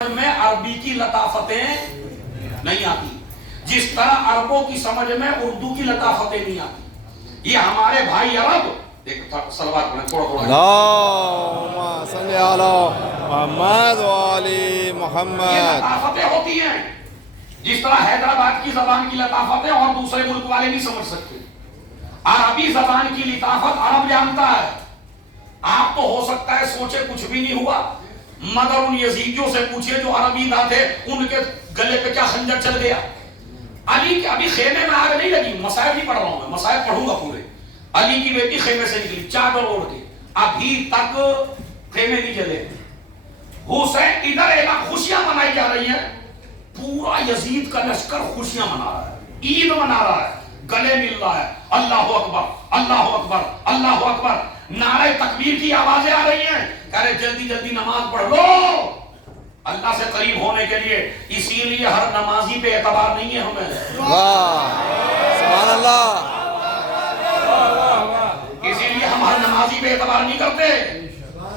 میں عربی کی لطافتیں نہیں آتی، جس طرح عربوں کی سمجھ میں اردو کی لطافتیں نہیں آتی۔ یہ ہمارے بھائی عرب صلوات پڑھیں تھوڑا تھوڑا، اللہم صلی علی محمد و آل محمد۔ یہ لطافتیں ہوتی ہیں جس طرح حیدرآباد کی زبان کی لطافتیں اور دوسرے ملک والے نہیں سمجھ سکتے۔ عربی زبان کی لطافت عرب جانتا ہے۔ آپ تو ہو سکتا ہے سوچے کچھ بھی نہیں ہوا، مگر ان یزیدیوں سے پوچھئے جو عربی داں تھے، ان کے گلے پہ کیا خنجر چل گیا۔ علی کے ابھی خیمے میں آگ نہیں لگی، مسائل نہیں پڑھ رہا ہوں میں، مسائل پڑھوں گا پورے۔ علی کی بیٹی خیمے سے نکلی چادر اوڑھ کے، ابھی تک خیمے نہیں جلے۔ حسین ادھر اعلان خوشیاں منائی جا رہی ہیں، پورا یزید کا لشکر خوشیاں منا رہا ہے، عید منا رہا ہے، گلے مل رہا ہے، اللہ اکبر اللہ اکبر اللہ اکبر، نعرہ تکبیر کی آوازیں آ رہی ہیں۔ کہہ رہے جلدی جلدی نماز پڑھ لو اللہ سے قریب ہونے کے لیے۔ اسی لیے ہر نمازی پہ اعتبار نہیں ہے ہمیں، واہ سبحان اللہ، اسی لیے ہم ہر نمازی پہ اعتبار نہیں کرتے،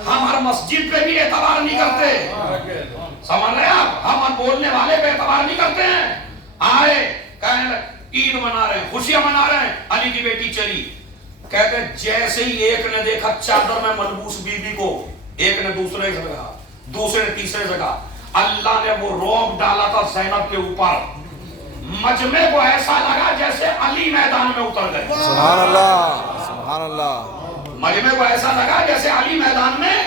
ہم ہر مسجد پہ بھی اعتبار نہیں کرتے، سمجھ رہے ہیں آپ؟ ہم ہر بولنے والے پہ اعتبار نہیں کرتے ہیں۔ آئے کہنے عید منا رہے ہیں، خوشیاں منا رہے ہیں، علی کی بیٹی چلی، کہتے جیسے ہی ایک نے دیکھا چادر میں ملبوس بی بی کو، ایک نے دوسرے جگہ، دوسرے نے تیسرے جگہ، اللہ نے وہ روب ڈالا تھا زینب کے اوپر، مجمع کو ایسا لگا جیسے علی میدان میں اتر گئے۔ سبحان اللہ سبحان اللہ، مجمع کو ایسا لگا جیسے علی میدان میں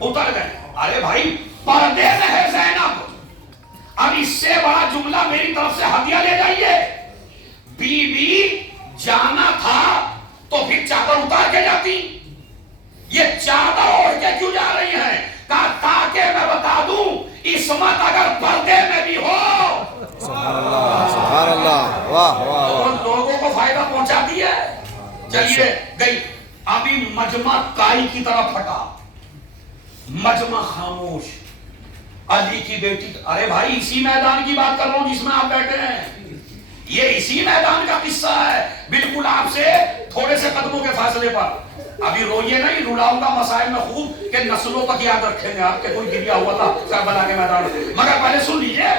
اتر گئے۔ ارے بھائی پردے میں ہے زینب، اب اس سے بڑا جملہ میری طرف سے ہدیہ لے جائیے۔ بی بی جانا تھا تو پھر چادر اتار کے جاتی، یہ چادر اوڑھ کے کیوں جا رہی ہیں؟ تاکہ میں بتا دوں عصمت اگر پردے میں بھی ہو، سبحان اللہ سبحان اللہ، واہ واہ تو واہ، لوگوں کو فائدہ پہنچاتی ہے۔ چلیے گئی، ابھی مجمع کائی کی طرف پھٹا، مجمع خاموش، علی کی بیٹی، ارے بھائی اسی میدان کی بات کر رہا ہوں جس میں آپ بیٹھے ہیں، یہ اسی میدان کا قصہ ہے، بالکل آپ سے تھوڑے سے قدموں کے فاصلے پر۔ ابھی روئیے نہیں، رلاؤں گا مسائل میں خوب کہ نسلوں تک یاد رکھیں گے آپ کے کوئی گریا ہوا تھا کربلا کے میدان میں، مگر پہلے سن لیجئے،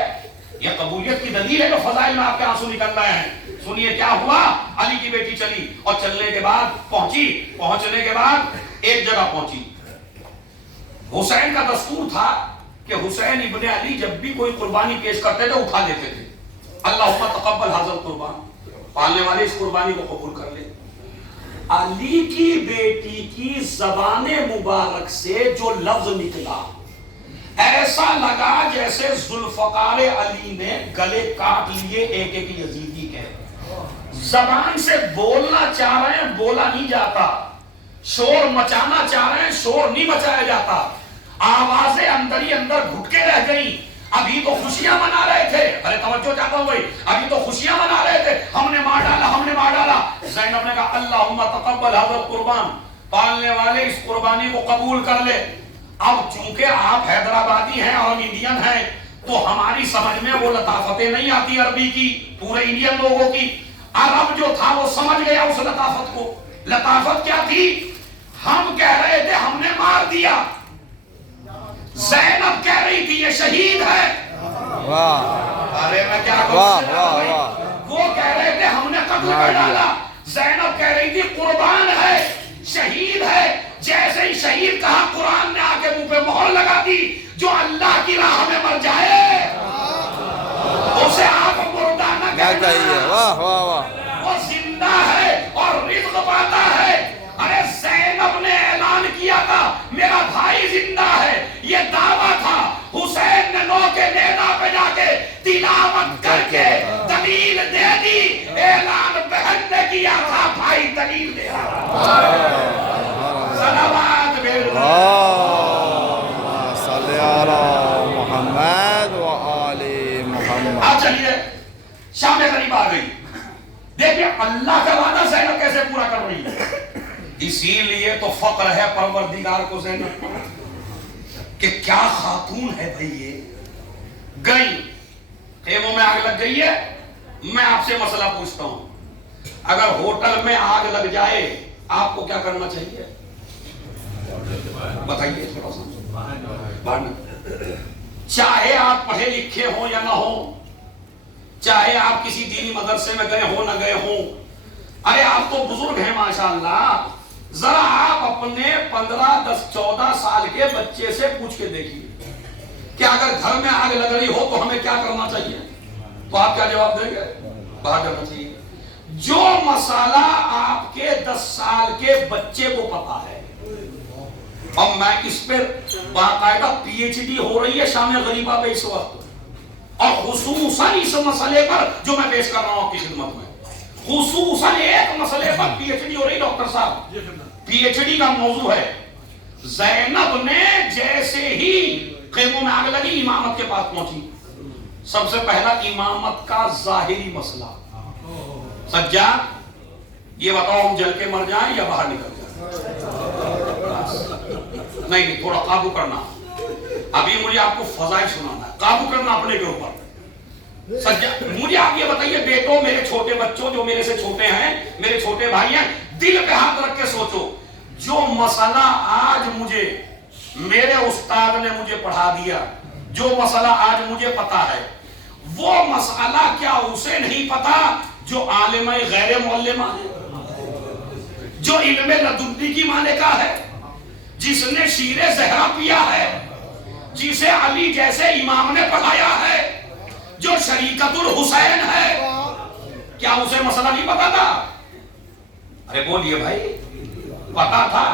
یہ قبولیت کی دلیل ہے کہ فضائل میں آپ کے آنسو نکل رہے ہیں۔ سنیے کیا ہوا، علی کی بیٹی چلی اور چلنے کے بعد پہنچنے کے بعد ایک جگہ پہنچی۔ حسین کا دستور تھا کہ حسین ابن علی جب بھی کوئی قربانی پیش کرتے تھے اٹھا لیتے تھے، اللہم تقبل حاضر قربان، پالنے والے اس قربانی کو قبول کر لے۔ علی کی بیٹی کی زبان مبارک سے جو لفظ نکلا، ایسا لگا جیسے ذوالفقار علی نے گلے کاٹ لیے ایک ایک یزیدی کے۔ زبان سے بولنا چاہ رہے ہیں، بولا نہیں جاتا، شور مچانا چاہ رہے ہیں، شور نہیں مچایا جاتا، آوازیں اندر ہی اندر گھٹ کے رہ گئی۔ ابھی تو خوشیاں منا رہے تھے، ارے توجہ چاہتا ہوں بھائی، ابھی تو خوشیاں منا رہے تھے، ہم نے مار ڈالا ہم نے مار ڈالا۔ زینب نے کہا اللہم تقبل حاضر قربان، پالنے والے اس قربانی کو قبول کر لے۔ اب چونکہ آپ حیدرآبادی ہیں اور انڈین ہیں تو ہماری سمجھ میں وہ لطافتیں نہیں آتی عربی کی، پورے انڈین لوگوں کی۔ عرب جو تھا وہ سمجھ گیا اس لطافت کو۔ لطافت کیا تھی؟ ہم کہہ رہے تھے ہم نے مار دیا، زینب کہہ رہی تھی یہ شہید ہے۔ واہ ارے میں کیا واہ کہوں، واہ واہ، وہ کہہ رہے تھے ہم نے قتل کر ڈالا، زینب کہہ رہی تھی قربان ہے، شہید ہے۔ جیسے ہی شہید کہا قرآن نے آ کے منہ پہ مہر لگا دی، جو اللہ کی راہ میں مر جائے اسے آپ مردہ نہ کیا کہنا، چاہیے، واہ واہ واہ، وہ زندہ ہے اور رزق پاتا ہے۔ ارے زینب نے اعلان کیا تھا میرا بھائی زندہ ہے، یہ دعویٰ تھا۔ حسین نے نو کے نیدا پہ جا کے تلاوت کر کے دلیل دے دی، اعلان بہن نے کیا تھا بھائی دلیل دے رہا۔ صلوات بھیج دو۔ اللہم صلی علی محمد و آل محمد۔ اب چلیے شام غریب آ گئی، دیکھیں اللہ کا وعدہ زینب کیسے پورا کر رہی ہے۔ اسی لیے تو فخر ہے پروردگار کو زینب کہ کیا خاتون ہے بھئی، یہ گئی خیموں میں آگ لگ گئی ہے۔ میں آپ سے مسئلہ پوچھتا ہوں، اگر ہوٹل میں آگ لگ جائے آپ کو کیا کرنا چاہیے؟ بتائیے تھوڑا سا، باہر چاہے آپ پڑھے لکھے ہوں یا نہ ہوں، چاہے آپ کسی دینی مدرسے میں گئے ہوں نہ گئے ہوں، ارے آپ تو بزرگ ہیں ماشاءاللہ، ذرا آپ اپنے 15 10 14 سال کے بچے سے پوچھ کے دیکھیے کہ اگر گھر میں آگ لگ رہی ہو تو ہمیں کیا کرنا چاہیے، تو آپ کیا جواب دیں گے؟ باہر جانا چاہیے۔ جو مسئلہ آپ کے 10 سال کے بچے کو پتا ہے، اور میں اس پر باقاعدہ پی ایچ ڈی ہو رہی ہے شام غریبہ پہ اس وقت، اور خصوصاً اس مسئلے پر جو میں پیش کر رہا ہوں آپ کی خدمت میں، خصوصاً ایک مسئلے پر پی ایچ ڈی ہو رہی ڈاکٹر صاحب۔ پی ایچ ڈی کا موضوع ہے زینب نے جیسے ہی خیموں میں آگ لگی امامت کے پاس پہنچی، سب سے پہلا امامت کا ظاہری مسئلہ، سجاد یہ بتاؤ ہم جل کے مر جائیں یا باہر نکل جائیں؟ نہیں تھوڑا قابو کرنا، ابھی مجھے آپ کو فضائل سنانا ہے، قابو کرنا اپنے کے اوپر۔ سجاد مجھے آپ یہ بتائیے بیٹوں، میرے چھوٹے بچوں جو میرے سے چھوٹے ہیں، میرے چھوٹے بھائی ہیں، دل پہ ہاتھ رکھ کے سوچو، جو مسئلہ آج مجھے میرے استاد نے مجھے پڑھا دیا، جو مسئلہ آج مجھے پتا ہے، وہ مسئلہ کیا اسے نہیں پتا جو عالمہ غیر معلمہ ہے، جو علم لدنی کی معنی کا ہے، جس نے شیر زہرا پیا ہے، جسے علی جیسے امام نے پڑھایا ہے، جو شریکت الحسین ہے، کیا اسے مسئلہ نہیں پتا تھا؟ ارے بولیے بھائی، پتا تھا۔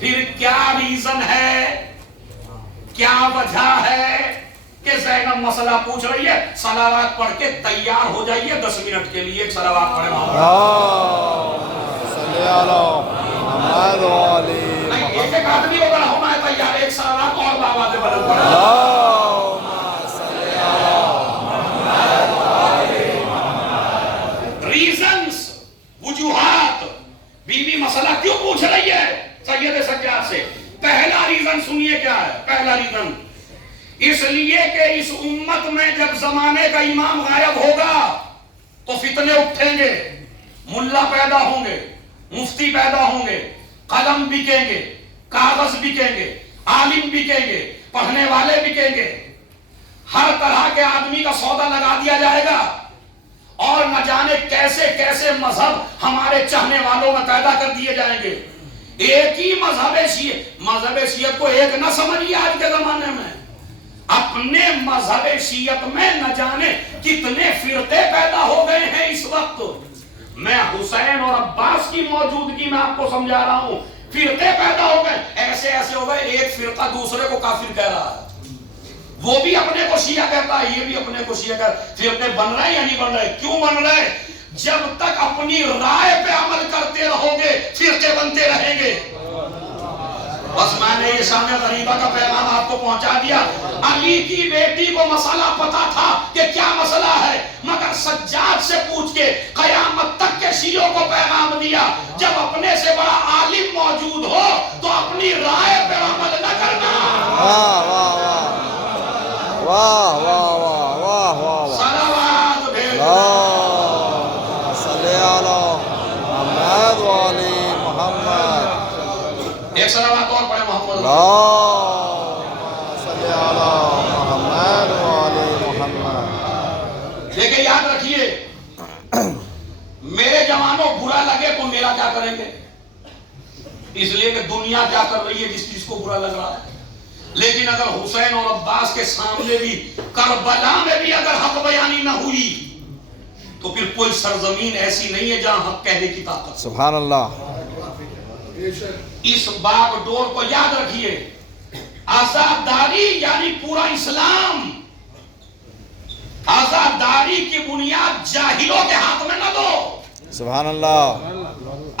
پھر کیا ریزن ہے، کیا وجہ ہے کہ زینب مسئلہ پوچھ رہی ہے؟ صلوات پڑھ کے تیار ہو جائیے 10 منٹ کے لیے، ایک صلوات پڑھے صلی اللہ محمد والی نہیں، ایک آدمی کو بڑا ہونا ہے تیار، ایک صلوات اور بابا دے بلند پڑھے۔ ریزنز، وجوہات، بیوی مسئلہ کیوں پوچھ رہی ہے سید سجاد سے؟ پہلا ریزن سنیے کیا ہے، پہلا ریزن اس لیے کہ اس امت میں جب زمانے کا امام غائب ہوگا تو فتنے اٹھیں گے، ملا پیدا ہوں گے، مفتی پیدا ہوں گے، قلم بکیں گے، کاغذ بکیں گے، عالم بکیں گے، پڑھنے والے بکیں گے، ہر طرح کے آدمی کا سودا لگا دیا جائے گا، اور نہ جانے کیسے کیسے مذہب ہمارے چاہنے والوں میں پیدا کر دیے جائیں گے۔ ایک ہی مذہب شیعت کو ایک نہ سمجھیے آج کے زمانے میں، اپنے مذہب شیعت میں نہ جانے کتنے فرقے پیدا ہو گئے ہیں اس وقت۔ میں حسین اور عباس کی موجودگی میں آپ کو سمجھا رہا ہوں، فرقے پیدا ہو گئے، ایسے ایسے ہو گئے، ایک فرقہ دوسرے کو کافر کہہ رہا ہے، وہ بھی اپنے کو شیعہ کہتا ہے، یہ بھی اپنے کو شیعہ کہتا ہے۔ فرقے بن رہے ہیں یا نہیں بن رہے؟ کیوں بن رہے؟ جب تک اپنی رائے پہ عمل کرتے رہو گے فرقے بنتے رہیں گے۔ بس میں نے یہ شام غریبہ کا پیغام آپ کو پہنچا دیا۔ علی کی بیٹی کو مسئلہ پتا تھا کہ کیا مسئلہ ہے، مگر سجاد سے پوچھ کے قیامت تک کے شیعوں کو پیغام دیا، جب اپنے سے بڑا عالم موجود ہو تو اپنی رائے پہ عمل نہ کرنا۔ واہ واہ واہ واہ واہ واہ واہ، صلوات بھیجو۔ اللہم صلی علی محمد والی محمد۔ ایک صلوات اور پڑھے محمد۔ اللہم صلی علی محمد والی محمد۔ لیکن یاد رکھیے میرے جوانوں، برا لگے تو میرا کیا کریں گے؟ اس لیے کہ دنیا کیا کر رہی ہے جس چیز کو برا لگ رہا ہے، لیکن اگر حسین اور عباس کے سامنے بھی، کربلا میں بھی اگر حق بیانی نہ ہوئی تو پھر کوئی سرزمین ایسی نہیں ہے جہاں حق کہنے کی طاقت۔ سبحان اللہ۔ اس باغ ڈور کو یاد رکھیے، آزاداری یعنی پورا اسلام، آزاداری کی بنیاد جاہلوں کے ہاتھ میں نہ دو، سبحان اللہ،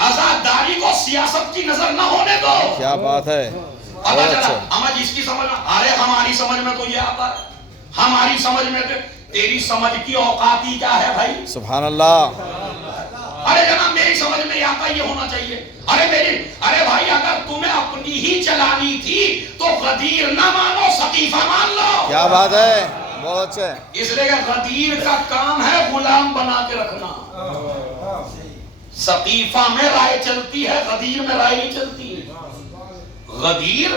آزاداری کو سیاست کی نظر نہ ہونے دو۔ کیا بات ہے، بہت اچھا۔ ہمیں جس کی سمجھ میں، ارے ہماری سمجھ میں تو یہ آتا ہے، ہماری سمجھ میں، تیری سمجھ کی اوقاتی کیا ہے بھائی؟ سبحان اللہ۔ ارے جناب میری سمجھ میں آتا یہ ہونا چاہیے، ارے بھائی اگر تمہیں اپنی ہی چلانی تھی تو غدیر نہ مانو، سقیفہ مان لو۔ کیا بات ہے، بہت اچھا۔ اس لیے کہ غدیر کا کام ہے غلام بنا کے رکھنا، سقیفہ میں رائے چلتی ہے، غدیر میں رائے نہیں چلتی ہے۔ غدیر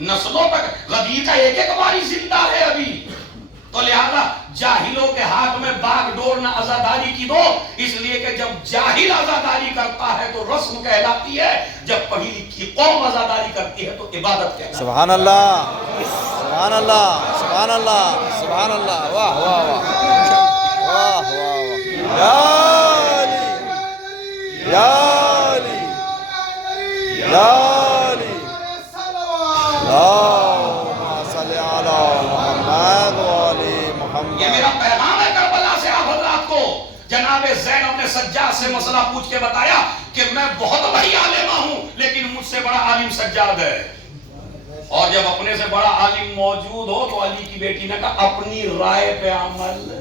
نسلوں تک، غدیر کا ایک ایک وارث زندہ ہے ابھی، تو لہذا جاہلوں کے ہاتھ میں باغ ڈور نہ عزاداری کی دو، اس لیے کہ جب جاہل عزاداری کرتا ہے تو رسم کہلاتی ہے، جب پڑھی لکھی قوم عزاداری کرتی ہے تو عبادت کہلاتی ہے۔ سبحان اللہ، سبحان اللہ، سبحان اللہ، سبحان اللہ، واہ واہ واہ واہ واہ، یا علی یا علی یا علی، اللہم صلی علی محمد و علی یہ محمد۔ میرا پیغام ہے کربلا سے آپ حضرات کو۔ جناب زینب نے سجاد سے مسئلہ پوچھ کے بتایا کہ میں بہت بڑی عالمہ ہوں لیکن مجھ سے بڑا عالم سجاد ہے، اور جب اپنے سے بڑا عالم موجود ہو تو علی کی بیٹی نے کہا اپنی رائے پہ عمل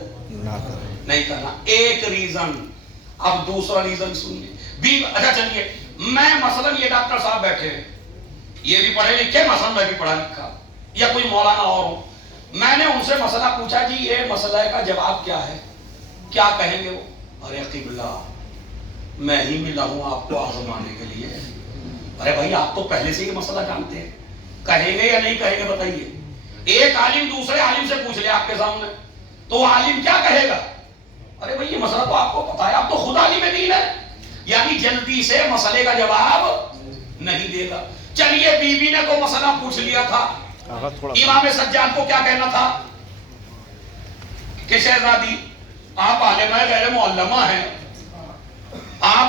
نہیں کرنا۔ ایک ریزن، اب دوسرا ریزن سنیے۔ اچھا چلیے، میں مثلا یہ ڈاکٹر صاحب بیٹھے ہیں، یہ بھی پڑھے لکھے، مثلا میں بھی پڑھا لکھا، یا کوئی مولانا اور ہوں، میں نے ان سے مسئلہ پوچھا جی یہ مسئلہ کا جواب کیا ہے، کیا کہیں گے وہ؟ ارے قبلہ میں ہی ملا ہوں آپ کو آزمانے کے لیے۔ ارے بھائی آپ تو پہلے سے یہ مسئلہ جانتے ہیں، کہیں گے یا نہیں کہیں گے بتائیے؟ ایک عالم دوسرے عالم سے پوچھ لے آپ کے سامنے تو وہ عالم کیا کہے گا؟ ارے بھائی یہ مسئلہ تو آپ کو پتا ہے، آپ تو خود عالم دین ہے، یعنی جلدی سے مسئلے کا جواب نہیں دے گا۔ چلیے بی بی نے تو مسئلہ پوچھ لیا تھا، امام سجاد کو کیا کہنا تھا کہ شہزادی آپ عالمہ غیر معلمہ ہیں، آپ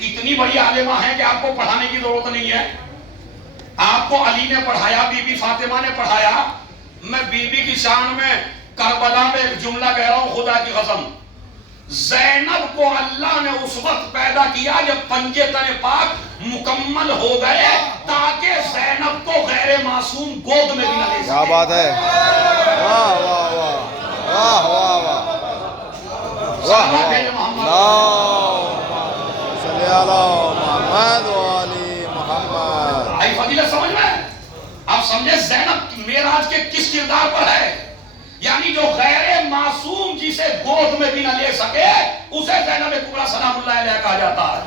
اتنی بڑی عالمہ ہیں کہ آپ کو پڑھانے کی ضرورت نہیں ہے، آپ کو علی نے پڑھایا، بی بی فاطمہ نے پڑھایا۔ میں بی بی کی شان میں کربلا میں ایک جملہ کہہ رہا ہوں خدا کی قسم، زینب کو اللہ نے اس وقت پیدا کیا جب پنجے تن پاک مکمل ہو گئے تاکہ زینب کو غیر معصوم گود میں بھی نہ لے سکے۔ کیا بات ہے، واہ واہ واہ واہ واہ واہ واہ، اللہم صلی علی محمد و علی محمد۔ آئی فضیلت سمجھ میں؟ آپ سمجھے زینب معراج کے کس کردار پر ہے؟ یعنی جو غیر معصوم جسے گود میں بھی نہ لے سکے اسے زینب کبریٰ سلام اللہ علیہ کہا جاتا ہے۔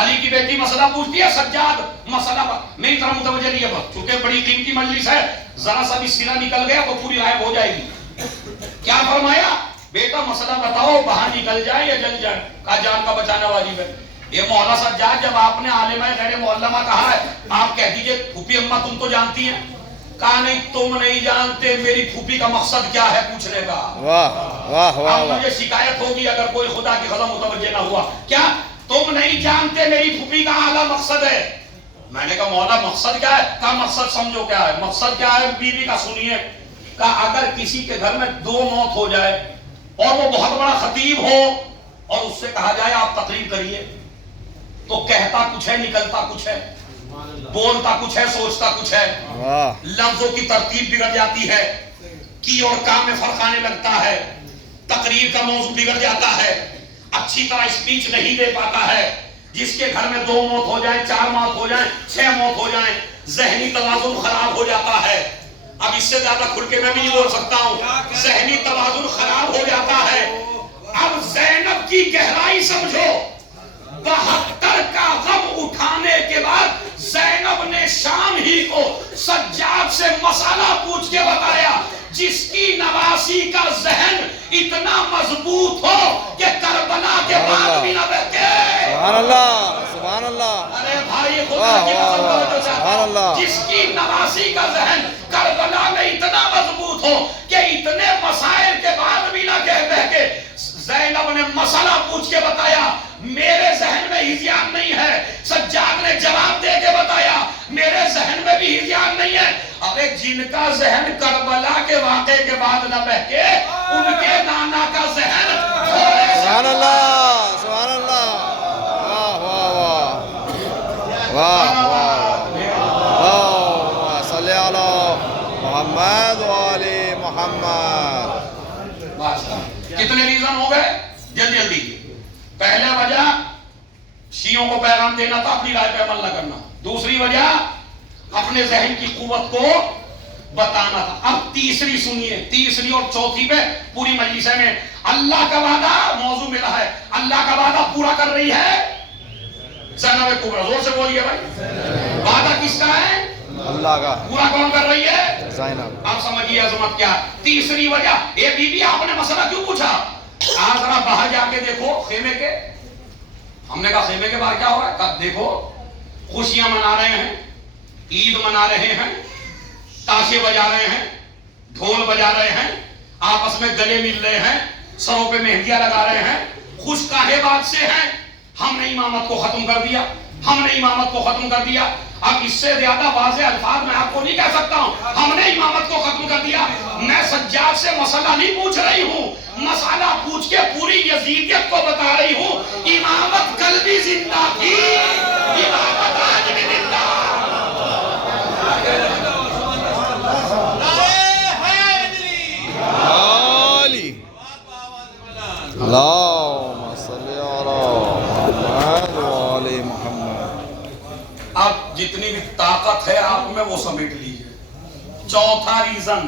علی کی بیٹی مسئلہ پوچھتی ہے، سجاد مسئلہ میری طرح متوجہ نہیں ہے، بس چونکہ بڑی قیمتی مجلس ہے، ذرا سا بھی سینہ نکل گیا تو پوری غائب ہو جائے گی۔ کیا فرمایا؟ بیٹا مسئلہ بتاؤ، باہر نکل جائے یا جل جائے؟ کہا جان کا بچانا واجب ہے۔ یہ مولا سجاد جب آپ نے عالمہ غیر معلمہ کہا ہے، آپ کہہ دیجئے پھوپھی اماں تم تو جانتی ہیں؟ کہا نہیں تم نہیں جانتے، میری پھوپھی کا مقصد کیا ہے پوچھنے کا؟ واہ واہ واہ اب مجھے شکایت ہوگی اگر کوئی خدا کی قسم متوجہ نہ ہوا۔ کیا تم نہیں جانتے میری پھوپھی کا اعلیٰ مقصد ہے؟ میں نے کہا مولا مقصد کیا ہے؟ کہا مقصد سمجھو کیا ہے۔ مقصد کیا ہے بی بی کا سنیے۔ کہا اگر کسی کے گھر میں 2 موت ہو جائے اور وہ بہت بڑا خطیب ہو اور اس سے کہا جائے آپ تقریر کریے، تو کہتا کچھ ہے نکلتا کچھ ہے، بولتا کچھ ہے سوچتا کچھ ہے، لفظوں کی ترتیب بگڑ جاتی ہے، کی اور کام میں فرق آنے لگتا ہے، تقریر کا موضوع بگڑ جاتا ہے، اچھی طرح اسپیچ نہیں دے پاتا ہے۔ جس کے گھر میں 2 موت ہو جائیں، 4 موت ہو جائیں، 6 موت ہو جائیں، ذہنی توازن خراب ہو جاتا ہے۔ اب اس سے زیادہ کھل کے میں بھی نہیں بول سکتا ہوں، ذہنی توازن خراب ہو جاتا ہے۔ اب زینب کی گہرائی سمجھو، 72 کا غم اٹھانے کے بعد زینب نے شام ہی کو سجاد سے مسئلہ پوچھ کے بتایا، جس کی نواسی کا ذہن اتنا مضبوط ہو کہ کربلا کے بعد بھی نہ بہکے۔ سبحان اللہ، سبحان اللہ، ارے بھائی خدا کی قسم کرو سبحان اللہ، جس کی نواسی کا ذہن کربلا میں اتنا مضبوط ہو کہ اتنے مسائل کے بعد بھی نہ بہکے۔ زینب نے مسئلہ پوچھ کے بتایا، میرے ذہن میں ہذیان نہیں ہے۔ سجاد نے جواب دے کے بتایا، میرے ذہن میں بھی ہذیان نہیں ہے۔ ارے جن کا ذہن کربلا کے واقعے کے بعد نہ بہکے، ان کے نانا کا ذہن سبحان اللہ، سبحان اللہ، واہ واہ واہ واہ واہ، صلی علی محمد و علی محمد۔ کتنے ریزن ہو گئے؟ جلدی جلدی۔ پہلا وجہ شیعوں کو پیغام دینا تھا، اپنی رائے پہ عمل نہ کرنا۔ دوسری وجہ اپنے ذہن کی قوت کو بتانا تھا۔ اب تیسری سنیے، تیسری اور چوتھی پہ پوری مجلس میں اللہ کا وعدہ موضوع ملا ہے، اللہ کا وعدہ پورا کر رہی ہے زینب کبریٰ۔ زور سے بولیے بھائی، وعدہ کس کا ہے؟ اللہ کا پورا کون کر رہی ہے؟ زینب. آپ سمجھیے عظمت کیا. تیسری وجہ، اے بی بی آپ نے مسئلہ کیوں پوچھا؟ آپ ذرا باہر جا کے دیکھو خیمے کے. ہم نے کہا خیمے کے باہر کیا ہو رہا ہے؟ کہا دیکھو خوشیاں منا رہے ہیں، عید منا رہے ہیں، تاشے بجا رہے ہیں، ڈھول بجا رہے ہیں، آپس میں گلے مل رہے ہیں، سروں پہ مہندیاں لگا رہے ہیں، خوش کاہے بات سے ہیں؟ ہم نے امامت کو ختم کر دیا، ہم نے امامت کو ختم کر دیا. اب اس سے زیادہ واضح الفاظ میں آپ کو نہیں کہہ سکتا ہوں. ہم نے امامت کو ختم کر دیا. میں سجاد سے مسئلہ نہیں پوچھ رہی ہوں، مسئلہ پوچھ کے پوری یزیدیت کو بتا رہی ہوں. امامت کل بھی زندہ تھی، امامت آج بھی زندہ. اللہم صلی علی محمد و آل محمد. اب جتنی بھی طاقت ہے آپ میں وہ سمیٹ لیجئے. چوتھا ریزن،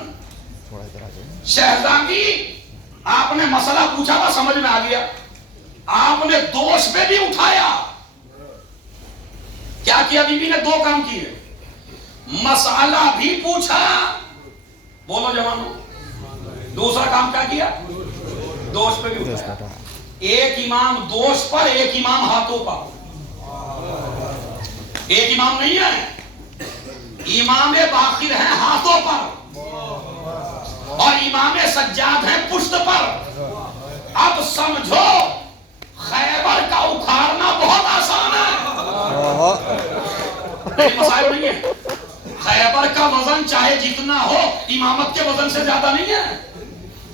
شہزادی آپ نے مسئلہ پوچھا تھا، سمجھ میں آ گیا، آپ نے دوش پہ بھی اٹھایا. کیا کیا بی بی نے؟ دو کام کیے. مسئلہ بھی پوچھا، بولو جوانوں. دوسرا کام کیا کیا؟ دوش پہ بھی اٹھایا. ایک امام دوش پر، ایک امام ہاتھوں پر. ایک امام نہیں ہے، امام باقر ہیں ہاتھوں پر اور امام سجاد ہیں پشت پر. اب سمجھو خیبر کا اکھاڑنا بہت آسان ہے، مسائل نہیں ہے. خیبر کا وزن چاہے جتنا ہو امامت کے وزن سے زیادہ نہیں ہے.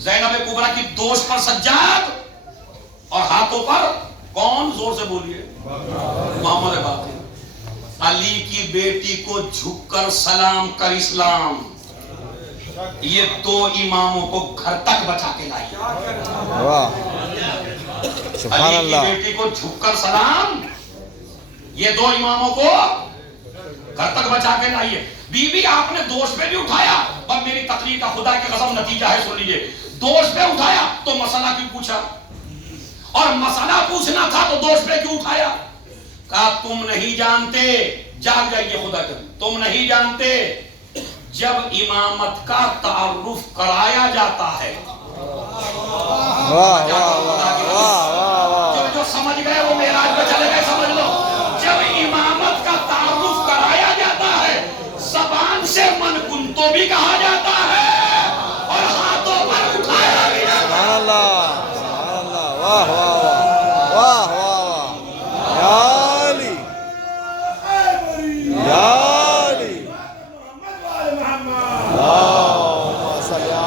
زینب کبریٰ کی دوش پر سجاد اور ہاتھوں پر کون؟ زور سے بولیے. محمد باقر. علی کی بیٹی کو جھک کر سلام کر اسلام. یہ دو اماموں کو گھر تک بچا کے لائی. سبحان علی کی اللہ. بیٹی کو جھک کر سلام، یہ دو اماموں کو گھر تک بچا کے لائیے. بی بی آپ نے دوش پہ بھی اٹھایا، اور میری تقریر کا خدا کی قسم نتیجہ ہے، سن لیجئے. دوش پہ اٹھایا تو مسئلہ کیوں پوچھا؟ اور مسئلہ پوچھنا تھا تو دوش پہ کیوں اٹھایا؟ کہا تم نہیں جانتے، جاگ جائیے خدا کے، تم نہیں جانتے جب امامت کا تعارف کرایا جاتا ہے. واہ واہ واہ. جو سمجھ گئے وہ معراج پہ چلے گئے، سمجھ لو. جب امامت کا تعارف کرایا جاتا ہے، زبان سے من کنتو بھی کہا جاتا ہے اور ہاتھوں پر اٹھایا بھی جاتا ہے. سبحان اللہ، سبحان اللہ. واہ واہ واہ واہ واہ. یا علی، یا علی. اللہم صلی علی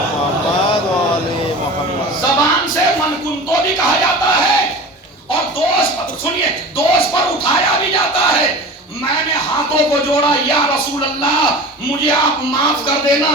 محمد و آل محمد. زبان سے من کنتو بھی کہا جاتا ہے اور دوست پر، سنیے، دوست پر اٹھایا بھی جاتا ہے. میں نے ہاتھوں کو جوڑا، یا رسول اللہ مجھے آپ معاف کر دینا،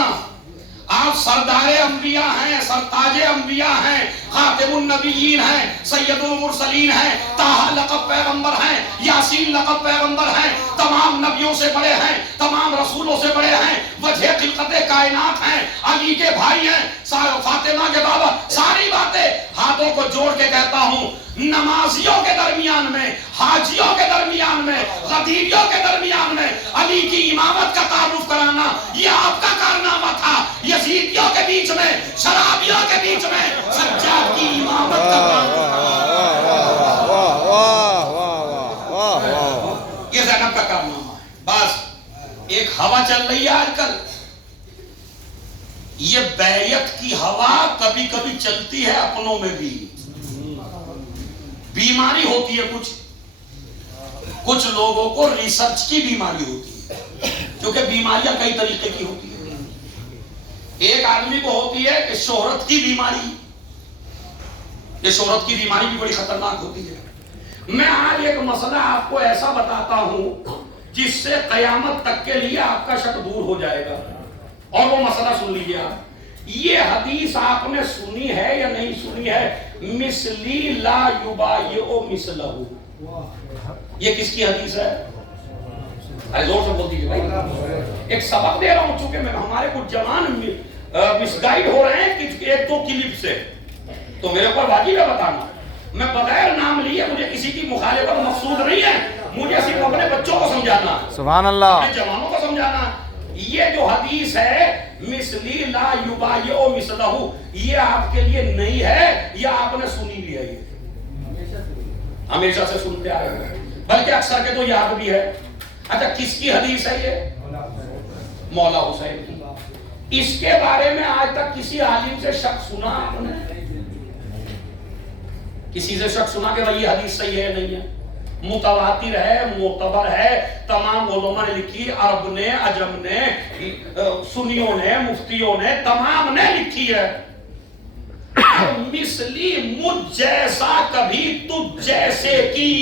آپ سردار انبیاء ہیں، سرتاج انبیاء ہیں، خاتم النبیین ہیں، سید المرسلین ہیں، طٰہٰ لقب پیغمبر ہیں، یاسین لقب پیغمبر ہیں، تمام نبیوں سے بڑے ہیں، تمام رسولوں سے بڑے ہیں، وجہ خلقت کائنات ہیں، علی کے بھائی ہیں، فاطمہ کے بابا. ساری باتیں ہاتھوں کو جوڑ کے کہتا ہوں. نمازیوں کے درمیان میں، حاجیوں کے درمیان میں، غدیریوں کے درمیان میں علی کی امامت کا تعارف کرانا یہ آپ کا کارنامہ تھا. یزیدیوں کے بیچ میں، شرابیوں کے بیچ میں سجاد کی امامت کا تعارف یہ زینب کا کارنامہ ہے. بس ایک ہوا چل رہی ہے آج کل، یہ بیعت کی ہوا کبھی کبھی چلتی ہے اپنوں میں بھی. بیماری ہوتی ہے کچھ لوگوں کو ریسرچ کی بیماری ہوتی ہے، کیونکہ بیماریاں کئی طریقے کی ہوتی ہیں. ایک آدمی کو ہوتی ہے کہ شہرت کی بیماری، یہ شہرت کی بیماری بھی بڑی خطرناک ہوتی ہے. میں آج ایک مسئلہ آپ کو ایسا بتاتا ہوں جس سے قیامت تک کے لیے آپ کا شک دور ہو جائے گا، اور وہ مسئلہ سن لیجیے آپ. یہ حدیث آپ نے سنی ہے یا نہیں سنی ہے؟ مثلی لا یبایع مثلہ. یہ کس کی حدیث ہے؟ ارے زور سے بول دیجیے بھائی، ایک سبق دے رہا ہوں چونکہ ہمارے کچھ جوان مس گائیڈ ہو رہے ہیں ایک دو کلپ سے، تو میرے اوپر واجب ہے بتانا. میں بغیر نام لیے، مجھے کسی کی مخالفت مقصود نہیں ہے، مجھے صرف اپنے بچوں کو سمجھانا ہے، سبحان اللہ. اپنے جوانوں کو سمجھانا جانا یہ جو حدیث ہے مثلی لا یبایع مثلہ یہ آپ کے لیے نہیں ہے، یہ آپ نے سنی بھی ہے، یہ ہمیشہ سے سنتے آ رہے ہیں، بلکہ اکثر کے تو یاد بھی ہے۔ اچھا کس کی حدیث ہے یہ؟ مولا حسین کی۔ اس کے بارے میں آج تک کسی عالم سے شک سنا آپ نے؟ کسی سے شک سنا کہ بھائی یہ حدیث صحیح ہے نہیں ہے؟ متواتر ہے، معتبر ہے، تمام علماء نے لکھی، عرب نے، عجم نے، سنیوں نے، مفتیوں نے، تمام نے لکھی ہے۔ مثلی مجھ جیسا کبھی تجھ جیسے کی،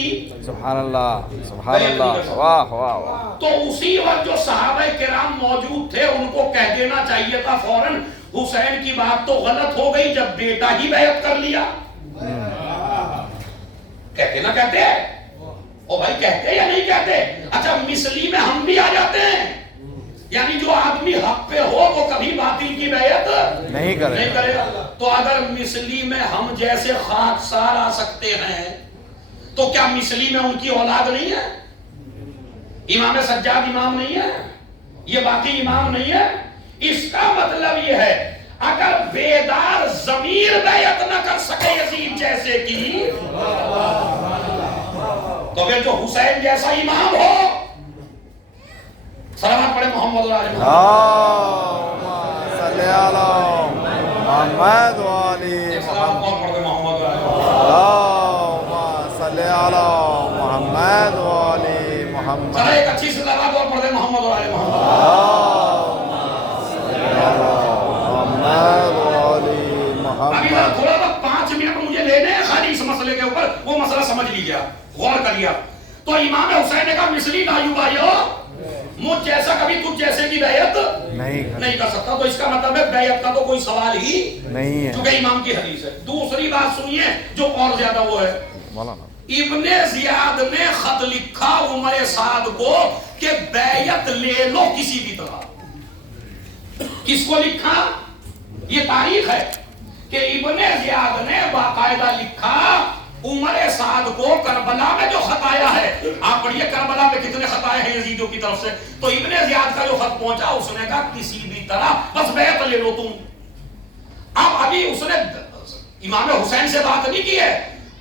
سبحان اللہ سبحان اللہ، واہ واہ واہ۔ تو اسی وقت جو صحابہ کرام موجود تھے ان کو کہہ دینا چاہیے تھا فوراً حسین کی بات تو غلط ہو گئی جب بیٹا ہی بیعت کر لیا۔ کہتے نہ کہتے؟ او بھائی کہتے یا نہیں کہتے؟ اچھا مثلی میں ہم بھی آ جاتے ہیں، یعنی جو آدمی حق پہ ہو وہ کبھی باطل کی بیعت نہیں کرے گا۔ تو اگر مثلی میں ہم جیسے خاکسار آ سکتے ہیں تو کیا مثلی میں ان کی اولاد نہیں ہے؟ امام سجاد امام نہیں ہے؟ یہ باقی امام نہیں ہے؟ اس کا مطلب یہ ہے اگر بیدار ضمیر بیعت نہ کر سکے یزید جیسے کی تو پھر جو حسین جیسا امام ہو، سلامات پڑھے محمد علیہ اللہم صلی علی محمد و علی سلام اور پڑھے محمد علیہ اللہم صلی علی محمد و علی محمد، ذرا ایک اچھی سی سلامات اور پڑھے محمد علیہ محمد، اللہم صلی علی محمد و علی ابھی محمد۔ تھوڑا سا 5 منٹ مجھے لینے ہیں خالی اس مسئلے کے اوپر، وہ مسئلہ سمجھ لیجیے، غور کریے۔ تو امام حسین نے کہا مثلی لا یبایع، مجھ جیسا کبھی تجھ جیسے کی بیعت نہیں کر سکتا، تو اس کا مطلب ہے بیعت کا تو کوئی سوال ہی نہیں ہے، چونکہ امام کی حدیث ہے۔ دوسری بات سنیے جو اور زیادہ وہ ہے، ابن زیاد نے خط لکھا عمر سعد کو کہ بیعت لے لو کسی بھی طرح۔ کس کو لکھا؟ یہ تاریخ ہے کہ ابن زیاد نے باقاعدہ لکھا عمر سعد کو کربلا میں جو خط آیا ہے، آپ پڑھیے کربلا میں کتنے خط آئے ہیں یزیدیوں کی طرف سے، تو ابن زیاد کا جو خط پہنچا اس نے کہا کسی بھی طرح بس بیعت لے لو تم۔ اب ابھی اس نے امام حسین سے بات نہیں کی ہے،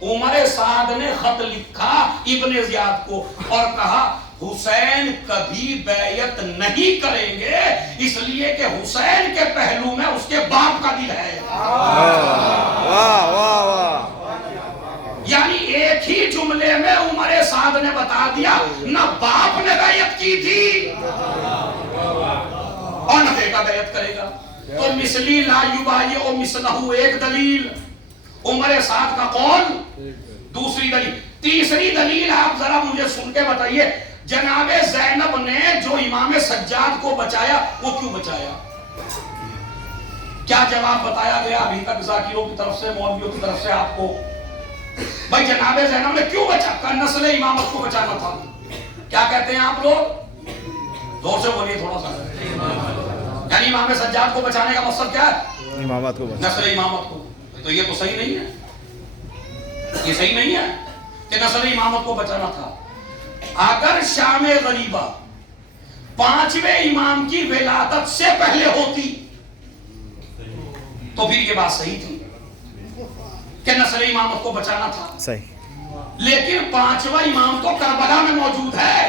عمر سعد نے خط لکھا ابن زیاد کو اور کہا حسین کبھی بیعت نہیں کریں گے اس لیے کہ حسین کے پہلو میں اس کے باپ کا دل ہے۔ واہ واہ واہ، یعنی ایک ہی جملے میں عمر سعد نے بتا دیا نہ باپ نے بیعت کی تھی اور نہ بیٹا بیعت کرے گا۔ تو مثلی لا یبایع مثلہ ایک دلیل، عمر سعد کا قول دوسری دلیل۔ تیسری دلیل آپ ذرا مجھے سن کے بتائیے، جناب زینب نے جو امام سجاد کو بچایا وہ کیوں بچایا؟ کیا جواب بتایا گیا ابھی تک ذاکروں کی طرف سے، مولویوں کی طرف سے آپ کو؟ بھائی جناب زینب نے کیوں بچا؟ نسل امامت کو بچانا تھا۔ کیا کہتے ہیں آپ لوگ؟ زور سے بولیے تھوڑا سا۔ یعنی امام سجاد کو بچانے کا مقصد کیا ہے؟ امامت کو بچانا، نسل امامت کو۔ تو یہ تو صحیح نہیں ہے، یہ صحیح نہیں ہے کہ نسل امامت کو بچانا تھا۔ اگر شام غریبہ 5ویں امام کی ولادت سے پہلے ہوتی تو پھر یہ بات صحیح تھی کہ نسل امامت کو بچانا تھا، صحیح، لیکن 5واں امام تو کربلا میں موجود ہے،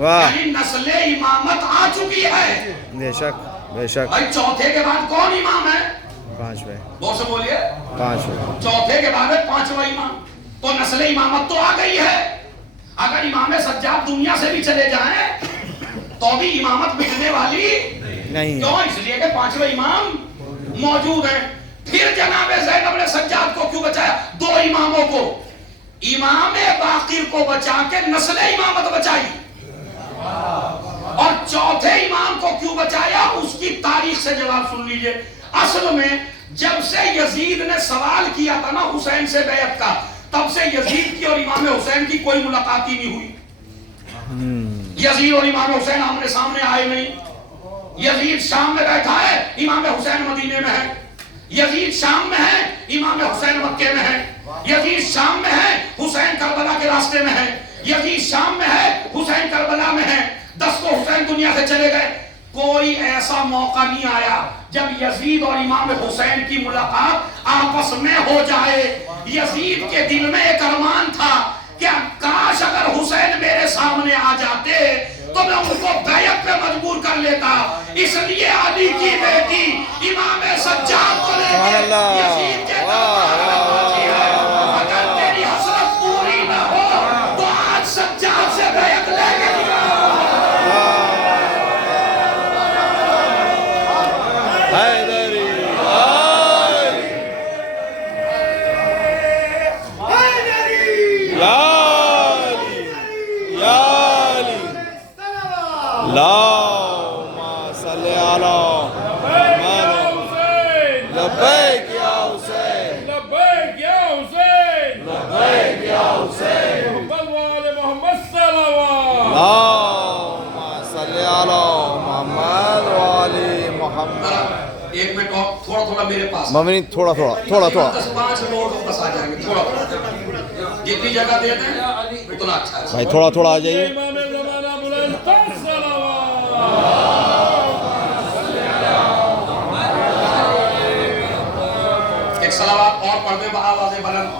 یعنی نسل امامت آ چکی ہے۔ بے شک بے شک۔ بھائی چوتھے کے بعد کون امام ہے؟ 5ویں، دو سے بولیے، 5ویں، چوتھے کے بعد ہے 5واں امام، تو نسل امامت تو آ گئی ہے۔ اگر امام سجاد دنیا سے بھی چلے جائیں تو بھی امامت مٹنے والی نہیں، کیوں؟ اس لیے کہ 5واں امام موجود ہیں۔ پھر جناب زینب نے سجاد کو کیوں بچایا؟ 2 اماموں کو، امام باقر کو بچا کے نسل امامت بچائی، اور چوتھے امام کو کیوں بچایا اس کی تاریخ سے جواب سن لیجئے۔ اصل میں جب سے یزید نے سوال کیا تھا نا حسین سے بیعت کا، تب سے یزید کی اور امام حسین کی کوئی ملاقات ہی نہیں ہوئی۔ یزید اور امام حسین آمنے سامنے آئے نہیں۔ یزید شام میں بیٹھا ہے، امام حسین مدینے میں ہے۔ یزید شام میں ہے، امام حسین مکے میں ہے۔ یزید شام میں ہے، حسین کربلا کے راستے میں ہے۔ یزید شام میں ہے، حسین کربلا میں ہے۔ 10 کو حسین دنیا سے چلے گئے. کوئی ایسا موقع نہیں آیا جب یزید اور امام حسین کی ملاقات آپس میں ہو جائے. یزید کے دل میں ایک ارمان تھا کہ کاش اگر حسین میرے سامنے آ جاتے تو میں ان کو بیعت پہ مجبور کر لیتا. اس لیے علی کی بیٹی امام سجاد کو لے کے یزید کے دربار میں پہنچی ہے. اگر تیری حسرت پوری نہ ہو تو آج سجاد سے بیعت لے کے دیا. حیدری یا علی یا علی اللہم صلی علی محمد. لبیک یا حسین لبیک یا حسین لبیک یا حسین. محمد وآل محمد صلوات. اللہم صلی علی محمد وآل محمد. ایک منٹ اور تھوڑا تھوڑا میرے پاس ممنی تھوڑا 10-5 لوگ بس آ جائیں گے. تھوڑا جتنی جگہ دیتے ہیں اتنا اچھا ہے. بھائی تھوڑا آ جائیے. امام زمانہ بلند تر صلوات. ایک صلوات اور پڑھ دیں بآواز بلند.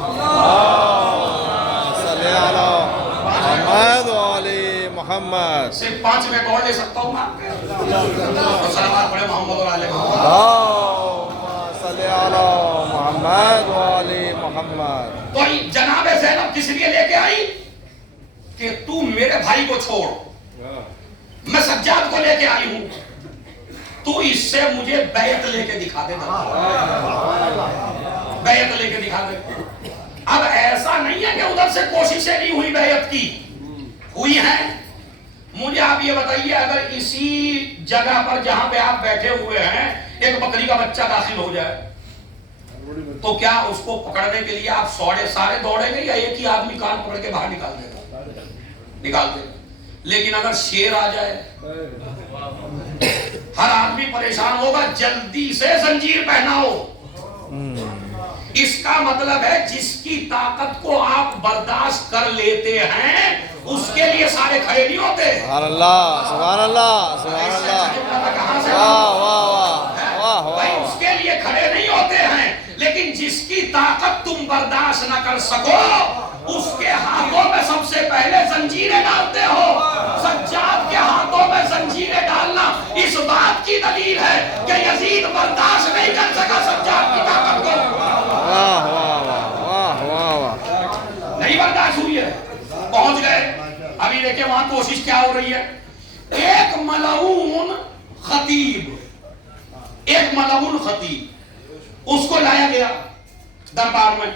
صلی علی محمد وآل محمد. صرف 5 منٹ اور لے سکتا ہوں میں. اور صلوات پڑھے محمد اور آل محمد. اللہم صلی علی محمد وآل محمد. تو جناب زینب کس لیے لے کے آئی کہ تو میرے بھائی کو چھوڑ, میں سجاد کو لے کے آئی ہوں, تو اس سے مجھے بیعت لے کے دکھا دے. بیعت لے کے دکھا دے. اب ایسا نہیں ہے کہ ادھر سے کوششیں نہیں ہوئی, بیعت کی ہوئی ہیں. مجھے آپ یہ بتائیے اگر اسی جگہ پر جہاں پہ آپ بیٹھے ہوئے ہیں ایک بکری کا بچہ داخل ہو جائے تو کیا اس کو پکڑنے کے لیے آپ سارے دوڑیں گے یا ایک ہی آدمی کان پکڑ کے باہر نکال دے گا؟ نکال دے. لیکن اگر شیر آ جائے ہر آدمی پریشان ہوگا, جلدی سے زنجیر پہناؤ. اس کا مطلب ہے جس کی طاقت کو آپ برداشت کر لیتے ہیں اس کے لیے سارے کھڑے نہیں ہوتے. سبحان اللہ سبحان اللہ سبحان اللہ. کہاں سے واہ واہ واہ بھائی واہ. اس کے لیے کھڑے نہیں ہوتے ہیں. لیکن جس کی طاقت تم برداشت نہ کر سکو اس کے ہاتھوں میں سب سے پہلے زنجیریں ڈالتے ہو. سجاد کے ہاتھوں میں زنجیریں ڈالنا اس بات کی دلیل ہے کہ یزید برداشت نہیں کر سکا سجاد کی طاقت کو. واہ واہ واہ واہ واہ. نہیں برداشت ہوئی ہے, پہنچ گئے. ابھی دیکھیں وہاں کوشش کیا ہو رہی ہے. ایک ملعون خطیب اس کو لایا گیا دربار میں.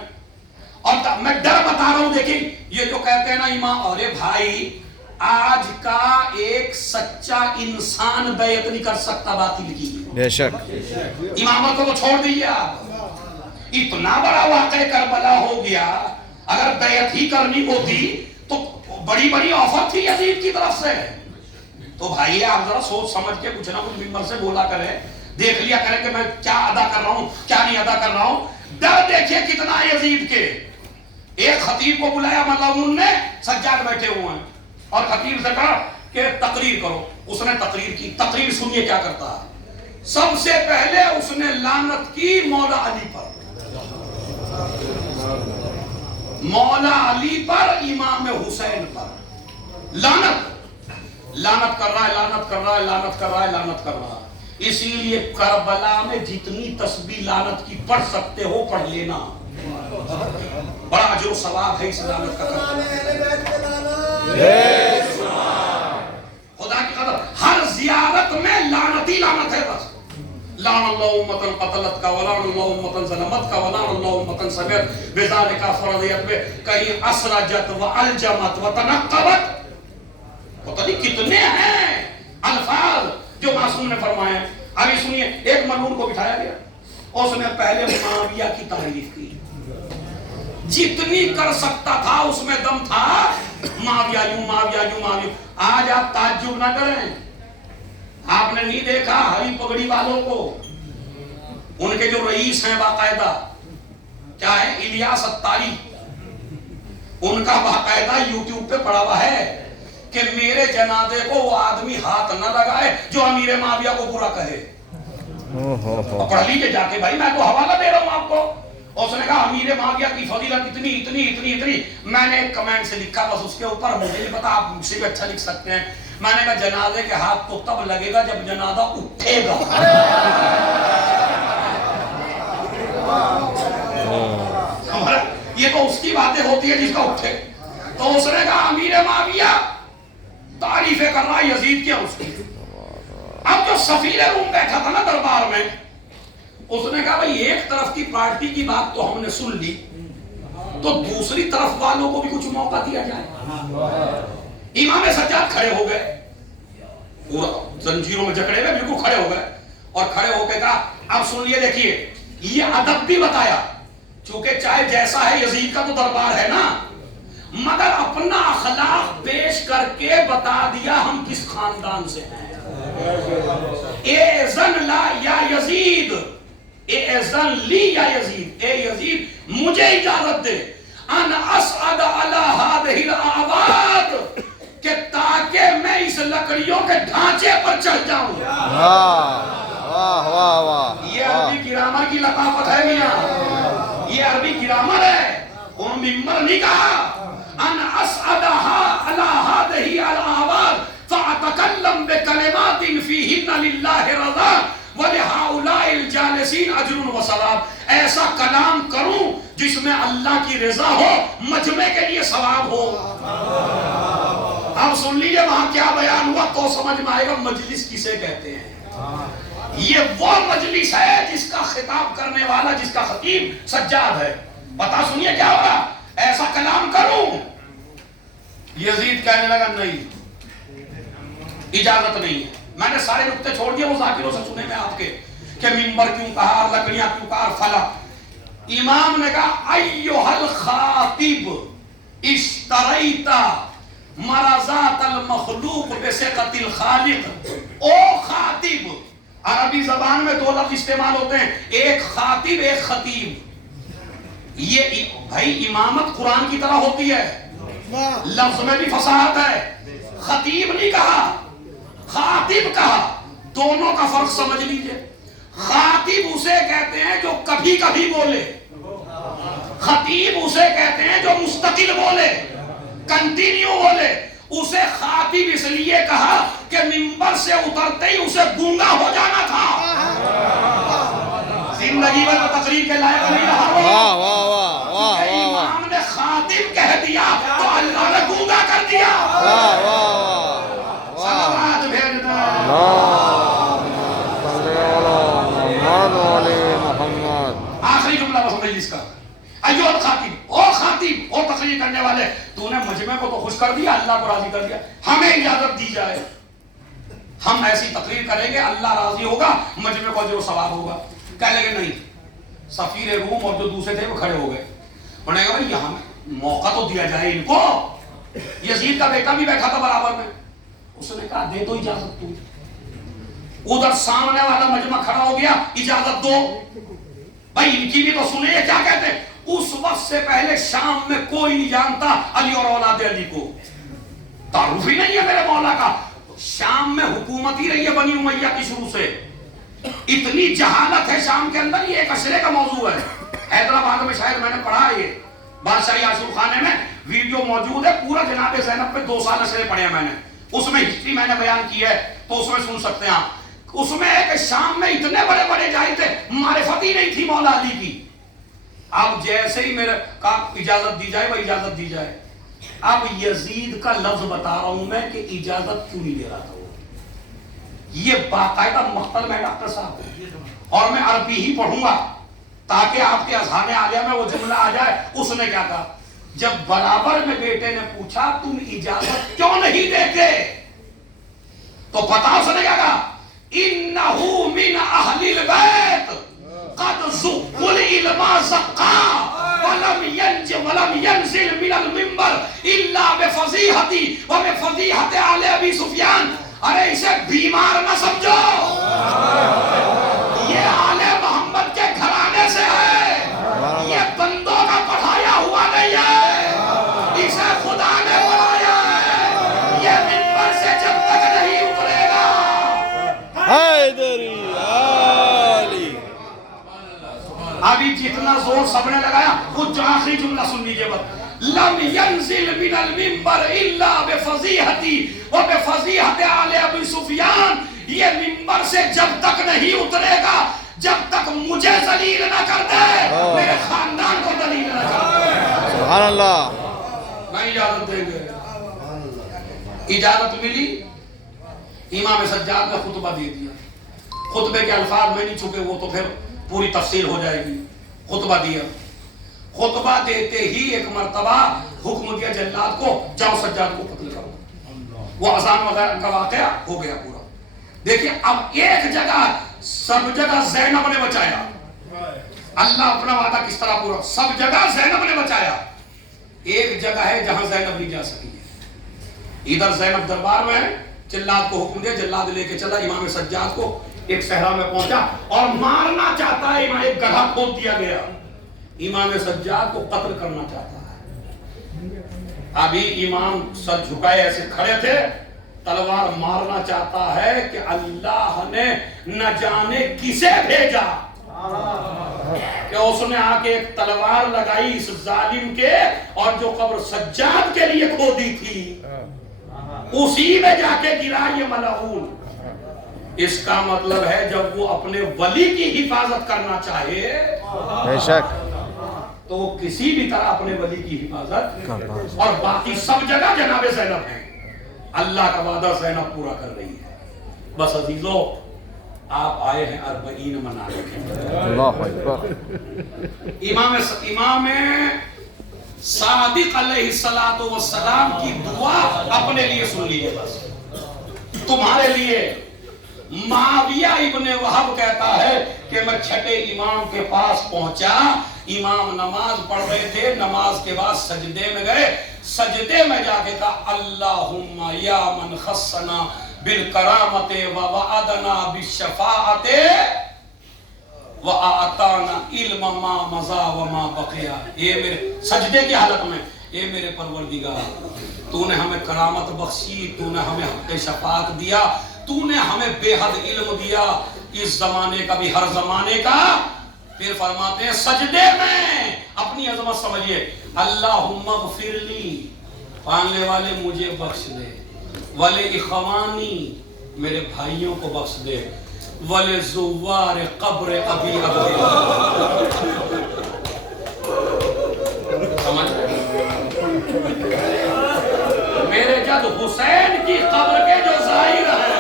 اور میں ڈر بتا رہا ہوں, دیکھیں یہ جو کہتے ہیں نا امام, ارے بھائی آج کا ایک سچا انسان بیعت نہیں کر سکتا باطل کی. بے شک. امامت کو چھوڑ دیجیے آپ. اتنا بڑا واقعہ کربلا ہو گیا, اگر بیعت ہی کرنی ہوتی تو بڑی بڑی آفر تھی یزید کی طرف سے. تو بھائی آپ ذرا سوچ سمجھ کے کچھ نہ کچھ ممبر سے بولا کریں, دیکھ لیا کریں کہ میں کیا ادا کر رہا ہوں کیا نہیں ادا کر رہا ہوں. ڈر دیکھیے کتنا یزید کے. ایک خطیب کو بلایا ملعون نے, سجاد بیٹھے ہوئے ہیں, اور خطیب سے کہا کہ تقریر کرو. اس نے تقریر کی. تقریر سنیے کیا کرتا ہے. سب سے پہلے اس نے لعنت کی مولا علی پر, مولا علی پر, امام حسین پر. لعنت کر رہا ہے, لعنت کر رہا ہے, لعنت کر رہا ہے, لعنت کر رہا ہے. اسی لیے کربلا میں جتنی تسبیح لعنت کی پڑھ سکتے ہو پڑھ لینا, بڑا اجر و ثواب ہے اس لعنت کا. خدا کی قدر ہر زیارت میں لعنت ہی لعنت ہے بس. لعن اللہ امتن قتلت کا, ولعن اللہ امتن ظلمت کا, ولعن اللہ امتن سمیت بذالک فرضیت میں کہیں اسرجت و الجمت و تنقبت. پتہ نہیں کتنے ہیں الفاظ جو معصوم نے فرمائے ہیں. ابھی سنیے, ایک ملعون کو بٹھایا گیا, اس نے پہلے معاویہ کی تعریف کی, جتنی کر سکتا تھا اس میں دم تھا. معاویہ یوں, معاویہ یوں, معاویہ. آج آپ تعجب نہ کریں, آپ نے نہیں دیکھا ہری پگڑی والوں کو, ان کے جو رئیس ہیں باقاعدہ کیا ہے, الیاس اتاری, ان کا باقاعدہ یوٹیوب پہ پڑا ہوا ہے کہ میرے جنازے کو وہ آدمی ہاتھ نہ لگائے جو امیر معاویہ کو برا کہے. پڑھ لیجئے جا کے بھائی, میں تو حوالہ دے رہا ہوں آپ کو. اس نے کہا امیر معاویہ کی فضیلت اتنی اتنی اتنی اتنی. میں نے ایک کمنٹ سے لکھا بس اس کے اوپر, مجھے نہیں پتا آپ مجھ سے بھی اچھا لکھ سکتے ہیں. میں نے کہا جنازے کے ہاتھ تو تب لگے گا جب جنازہ اٹھے گا. یہ تو اس کی باتیں ہوتی ہے جس کا اٹھے. تو اس نے کہا امیر معاویہ تعریفیں کر رہا یزید کیا اس کی. اب جو سفیر روم بیٹھا تھا نا دربار میں, اس نے کہا بھئی ایک طرف کی پارٹی کی بات تو ہم نے سن لی, تو دوسری طرف والوں کو بھی کچھ موقع دیا جائے. امام سجاد کھڑے ہو گئے, پورا زنجیروں میں جکڑے ہوئے, بالکل کھڑے ہو گئے, اور کھڑے ہو کے کہا اب سن لیے, دیکھیے یہ ادب بھی بتایا, چونکہ چاہے جیسا ہے یزید کا تو دربار ہے نا, مگر اپنا اخلاق پیش کر کے بتا دیا ہم کس خاندان سے ہیں. اذن لا یا یزید, اذن لی یا یزید, اے یزید مجھے اجازت دے, ان اسعد علی هذه الاعواد, کہ تاکہ میں اس لکڑیوں کے ڈھانچے پر چڑھ جاؤں. واہ واہ واہ, یہ عربی گرامر کی لطافت ہے میاں, یہ عربی گرامر ہے. وہ ممبر نہیں کہا ان اسعدها على هذه الاعواد فاتكلم بكلمات فيهن لله رضا ولهؤلاء الجالسين اجر وثواب. ایسا کلام کروں جس میں اللہ کی رضا ہو, مجمع کے لیے ثواب ہو. اب سن لیجئے وہاں کیا بیان ہوا تو سمجھ میں آئے گا مجلس کسے کہتے ہیں. یہ وہ مجلس ہے جس کا خطاب کرنے والا, جس کا خطیب سجاد ہے. پتا سنیے کیا ہو رہا, ایسا کلام کروں. یزید کہنے لگا نہیں, اجازت نہیں ہے. میں نے سارے نقطے چھوڑ دیے, وہ ذاکروں سے سنے میں آپ کے, کہ منبر کیوں کہا, لکڑیاں کیوں کہا, فلا. امام نے کہا ایھا الخاطب اشتریت مرضات المخلوق بثقۃ الخالق. او خاطب, عربی زبان میں دو لفظ استعمال ہوتے ہیں, ایک خاطب ایک خطیب. یہ بھائی امامت قرآن کی طرح ہوتی ہے, لفظ میں بھی فصاحت ہے. خطیب نہیں کہا, خاطب کہا. دونوں کا فرق سمجھ لیجئے. خاطب اسے کہتے ہیں جو کبھی کبھی بولے, خطیب اسے کہتے ہیں جو مستقل بولے, کنٹینیو بولے. اسے خاطب اس لیے کہا کہ منبر سے اترتے ہی اسے گونگا ہو جانا تھا, زندگی میں تو تقریر کے لائق نہیں رہا. واہ واہ واہ واہ, امام نے خاطب کہہ دیا تو اللہ نے گونگا کر دیا. واہ واہ واہ, سلامات بھیجنا. آخری جملہ بس مجلس کا, ایھا الخاطب, او خاطب, او تقریر کرنے والے, تو نے مجمع کو تو خوش کر دیا, اللہ کو راضی کر دیا, ہمیں اجازت دی جائے, ہم ایسی تقریر کریں گے, اللہ راضی ہوگا, مجمع کو اجر و ثواب ہوگا. کہنے لگے نہیں. سفیر روم اور جو دوسرے تھے وہ کھڑے ہو گئے, انہوں نے کہا بھائی یہاں موقع تو دیا جائے ان کو. یزید کا بیٹا بھی بیٹھا تھا برابر میں, اس نے کہا دے دو اجازت. تو ادھر سامنے والا مجمع کھڑا ہو گیا, اجازت دو بھائی, ان کی بھی تو سنیں یہ کیا کہتے ہیں. اس وقت سے پہلے شام میں کوئی نہیں جانتا علی اور اولاد علی کو, تعارف ہی نہیں ہے میرے مولا کا. شام میں حکومت ہی رہی ہے بنی امیہ کی شروع سے. اتنی جہالت ہے شام کے اندر, یہ ایک اشرے کا موضوع ہے. حیدرآباد میں شاید میں نے پڑھا ہے, یہ بادشاہی عاشور خانے میں ویڈیو موجود ہے, پورا جناب زینب پہ 2 سال اشرے پڑھے ہیں میں نے, اس میں ہسٹری میں نے بیان کی ہے, تو اس میں سن سکتے ہیں آپ. اس میں ہے کہ شام میں اتنے بڑے بڑے جائے تھے, معرفت ہی نہیں تھی مولا علی کی. اب جیسے ہی میرے کہا اجازت دی جائے, وہ اجازت دی جائے. اب یزید کا لفظ بتا رہا ہوں میں کہ اجازت کیوں نہیں دے رہا تھا وہ. یہ باقاعدہ مقتل میں ڈاکٹر صاحب, اور میں عربی ہی پڑھوں گا تاکہ آپ کے اذہان عالیہ میں وہ جملہ آ جائے. اس نے کیا کہا, جب برابر میں بیٹے نے پوچھا تم اجازت کیوں نہیں دیتے, تو پتا اس نے کیا کہا, انہو من اہل البیت قد زق العلم زقا ولم ينزل من المنبر الا بفضیحتی وبفضیحت آل ابی سفیان. ارے اسے بیمار نہ سمجھو, یہ آل محمد کے گھرانے سے ہے, یہ بندوں کا پڑھایا ہوا نہیں ہے, اسے خدا نے پڑھایا ہے. یہ ابھی جتنا زور سب نے لگایا خود جو آخری جملہ سن لیجئے بس. لم ينزل من المنبر الا بفضیحتی وبفضیحت آل ابی سفیان. یہ منبر سے جب تک نہیں اترے گا جب تک مجھے ذلیل نہ کر دے, میرے خاندان کو ذلیل نہ کر دے. سبحان اللہ. نہیں اجازت دیں گے. اجازت ملی, امام سجاد نے خطبہ دے دیا. خطبے کے الفاظ میں نہیں چھپے, وہ تو پھر پوری تفصیل ہو جائے گی. خطبہ دیا, خطبہ دیتے ہی ایک مرتبہ حکم دیا جلاد کو جاؤ سجاد کو قتل کرو. وہ اذان وغیرہ کا واقعہ ہو گیا پورا. دیکھیں اب ایک جگہ سب جگہ زینب نے بچایا. اللہ اپنا وعدہ کس طرح پورا, سب جگہ زینب نے بچایا. ایک جگہ ہے جہاں زینب نہیں جا سکی ہے. ادھر زینب دربار میں ہے, جلاد کو حکم دیا, جلاد لے کے چلا امام سجاد کو. ایک صحرا میں پہنچا اور مارنا چاہتا ہے, ایک گڑھا کھود دیا گیا. امام سجاد کو قتل کرنا چاہتا ہے. ابھی امام سر جھکائے ایسے کھڑے تھے, تلوار مارنا چاہتا ہے کہ اللہ نے نہ جانے کسے بھیجا کہ اس نے آ کے ایک تلوار لگائی اس ظالم کے, اور جو قبر سجاد کے لیے کھودی تھی اسی میں جا کے گرا یہ ملعون. اس کا مطلب ہے جب وہ اپنے ولی کی حفاظت کرنا چاہے بے شک تو وہ کسی بھی طرح اپنے ولی کی حفاظت, اور باقی سب جگہ جناب زینب ہیں. اللہ کا وعدہ زینب پورا کر رہی ہے. بس عزیزو, آپ آئے ہیں 40 منانے کے لیے. اللہ اکبر. امام صادق علیہ السلام کی دعا اپنے لیے سن لیجیے بس, تمہارے لیے. معاویہ ابن وہب کہتا ہے کہ میں چھٹے امام کے پاس پہنچا, امام نماز پڑھ رہے تھے, نماز کے بعد سجدے میں گئے, سجدے میں جا کے کہا اللہم یا من خصنا بالکرامت ووعدنا بالشفاعت وآتانا علم ما مضى وما بقیا. یہ میرے سجدے کی حالت میں, اے میرے پروردگار, تو نے ہمیں کرامت بخشی, تو نے ہمیں حق شفاعت دیا, تو نے ہمیں بے حد علم دیا, اس زمانے کا بھی ہر زمانے کا. پھر فرماتے ہیں سجدے میں اپنی عظمت سمجھیے, اللہم اغفر لی, پاننے والے مجھے بخش دے, ولی اخوانی میرے بھائیوں کو بخش دے, ولی زوار قبر ابی عبداللہ. سمجھ میرے جد حسین کی قبر کے جو زائر ہیں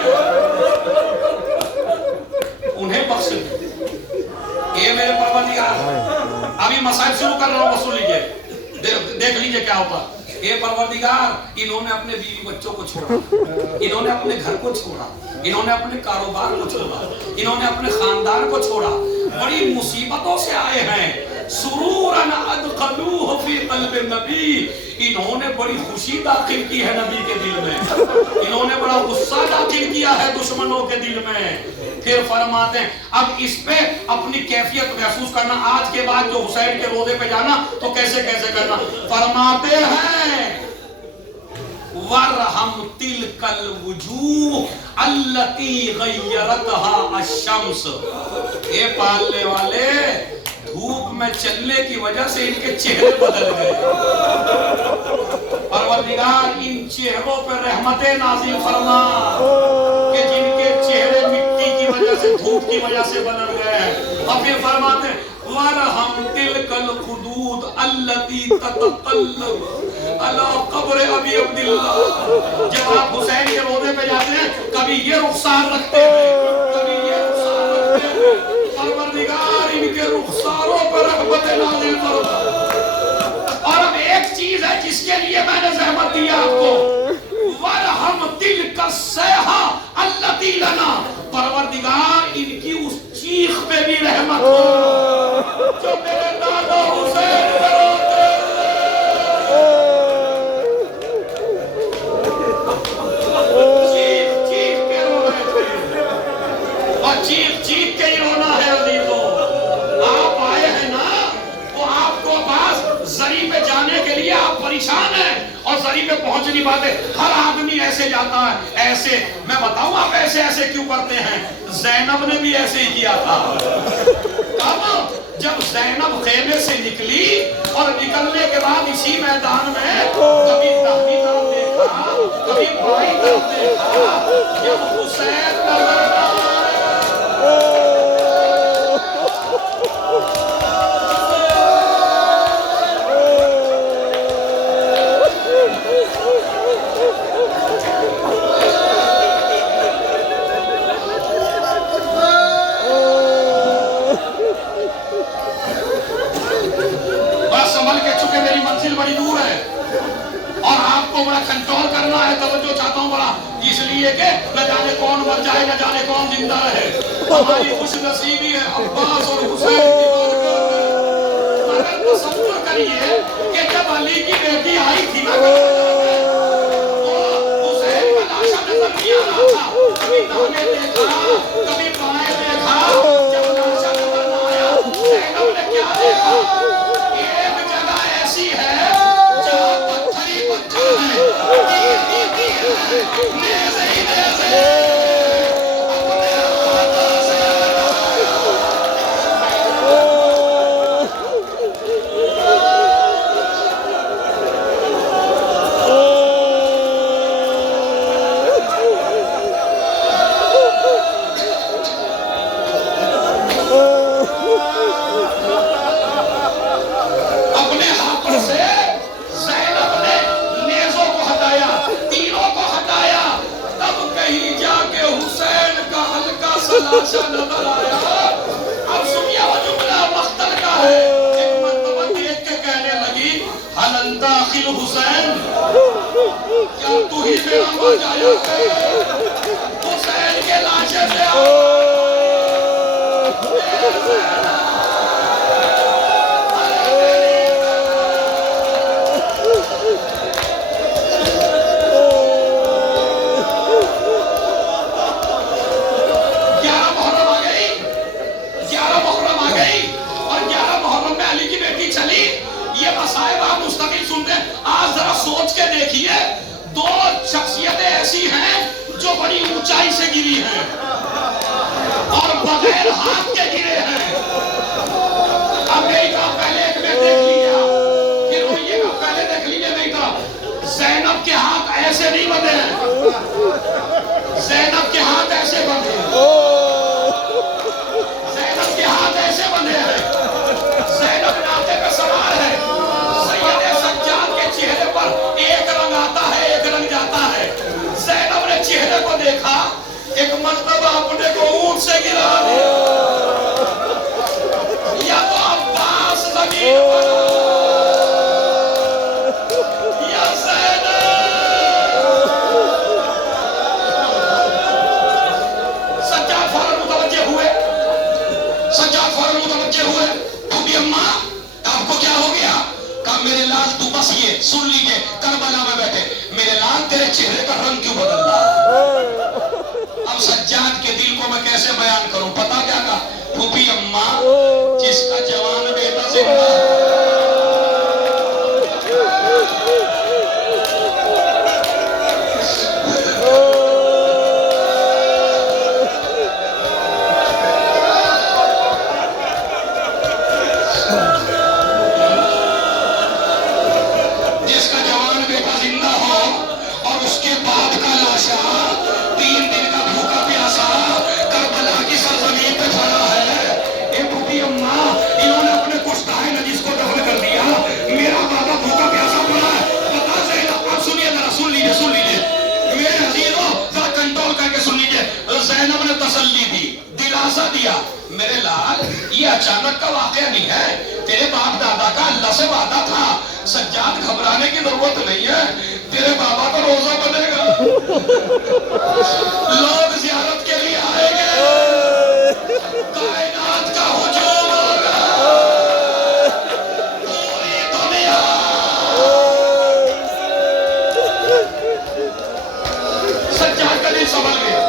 انہیں بخش دے. یہ میرے پروردگار, ابھی مسائل شروع کر رہا ہوں, وصول لیجئے, دیکھ لیجئے کیا ہوتا. اے پروردگار, انہوں نے اپنے بیوی بچوں کو چھوڑا, انہوں نے اپنے گھر کو چھوڑا, انہوں نے اپنے کاروبار کو چھوڑا, انہوں نے اپنے خاندان کو چھوڑا, بڑی مصیبتوں سے آئے ہیں. سرورا ادخلوہ فی قلب النبی, انہوں نے بڑی خوشی داخل کی ہے نبی کے دل میں, انہوں نے بڑا غصہ داخل کیا ہے دشمنوں کے دل میں. پھر فرماتے ہیں اب اس پہ اپنی کیفیت محسوس کرنا, آج کے بعد جو حسین کے روضے پہ جانا تو کیسے کیسے کرنا. فرماتے ہیں وَرْحَمْ تِلْكَ الْوُجُوهِ الَّتِي غَيَّرَتْهَا الشَّمْسُ. اے پالنے والے, دھوپ میں چلنے کی وجہ سے ان کے چہرے بدل گئے. پروردگار ان چہروں پر رحمت نازل فرما کہ جن کے چہرے مٹی کی وجہ سے, دھوپ کی وجہ سے بدل گئے. اور پھر فرماتے ہیں وَرْحَمْ تِلْكَ الْخُدُودِ الَّتِي تَتَقَلَّبُ عَلَىٰ قَبْرِ أَبِي عَبْدِ اللَّهِ. جب آپ حسین کے روضے پہ جاتے ہیں کبھی یہ رخسار رکھتے ہیں, کبھی یہ رخسار رکھتے ہیں. پروردگار ان کے رخساروں پر رحمت نازل فرما. اور اب ایک چیز ہے جس کے لیے میں نے زحمت دیا آپ کو, وَرْحَمْ تِلْكَ السَّيْحَةَ الَّتِي لَنَا. پروردگار ان کی اس چیخ پہ بھی رحمت ہو جو میرے دادا حسین پر ہوتے. چیخ کے رو رہے تھے, اور چیخ کے ہی رونا ہے عزیزو. آپ آئے ہیں نا تو آپ کو پاس زری پہ جانے کے لیے آپ پریشان ہیں اور زری پہ پہنچ نہیں پاتے. ہر آدمی ایسے جاتا ہے, ایسے. میں بتاؤں آپ ایسے ایسے کیوں کرتے ہیں, زینب نے بھی ایسے ہی کیا تھا. جب زینب خیمے سے نکلی اور نکلنے کے بعد اسی میدان میں کبھی داہنی طرف دیکھا کبھی بائیں طرف دیکھا جب حسین نظر نہ بڑی دور ہے اور آپ کو بڑا کنٹرول کرنا ہے توجہ چاہتا ہوں بڑا اس لیے کہ نہ جانے کون مر جائے نہ جانے کون زندہ رہے ہماری خوش نصیبی ہے عباس اور حسین کی بارگاہ میں اگر تصور کریے کہ جب علی کی بیٹی آئی تھی نا تو حسین کا لاشا نظر نہیں آ رہا تھا کبھی داہنے دیکھا کبھی بائیں دیکھا جب لاشا نظر نہ آیا زینب نے کیا دیکھا ایک جگہ ایسی ہے جہاں پتھر ہی پتھر ہے نیزے ہی نیزے اپنے ہاتھوں سے لاشا نظر آیا اب سنیے وہ جملہ مختل کا ہے ایک مرتبہ دیکھ کے کہنے لگی حل انت اخی حسین کیا تو ہی میرا بجایا ہے حسین کے لاشے سے آج ذرا سوچ کے دیکھیے دو شخصیتیں ایسی ہیں جو بڑی اونچائی سے گری ہیں اور بغیر ہاتھ کے گرے ہیں اب میری طرف پہلے ایک میں دیکھ لیا پھر روئیے گا پہلے دیکھ لیجیے میری طرف زینب کے ہاتھ ایسے نہیں بندھے ہیں زینب کے ہاتھ ایسے بندھے ہیں زینب کے ہاتھ ایسے بندھے ہیں زینب ناطے پہ سوار ہے چہرے پر ایک رنگ آتا ہے ایک رنگ جاتا ہے زینب نے چہرے کو دیکھا ایک مرتبہ اپنے کو اونٹ سے گرا دیا یا تو عباس زمین پر یا زینب سجاد فوراً متوجہ ہوئے ابھی اماں آپ کو کیا ہو گیا کہا میرے لال تو بس یہ سن لیجئے کربلا میں بیٹھے میرے لال تیرے چہرے کا رنگ کیوں بدل رہا اب سجاد کے دل کو میں کیسے بیان کروں پتا کیا کہا پھوپھی اماں جس کا جوان بیٹا زندہ میرے لال یہ اچانک کا واقعہ نہیں ہے تیرے باپ دادا کا اللہ سے وعدہ تھا سجاد گھبرانے کی ضرورت نہیں ہے تیرے بابا کا روزہ بنے گا لوگ زیارت کے لیے آئیں گے کائنات کا ہجوم ہوگا پوری دنیا سجاد کا دل سنبھل گیا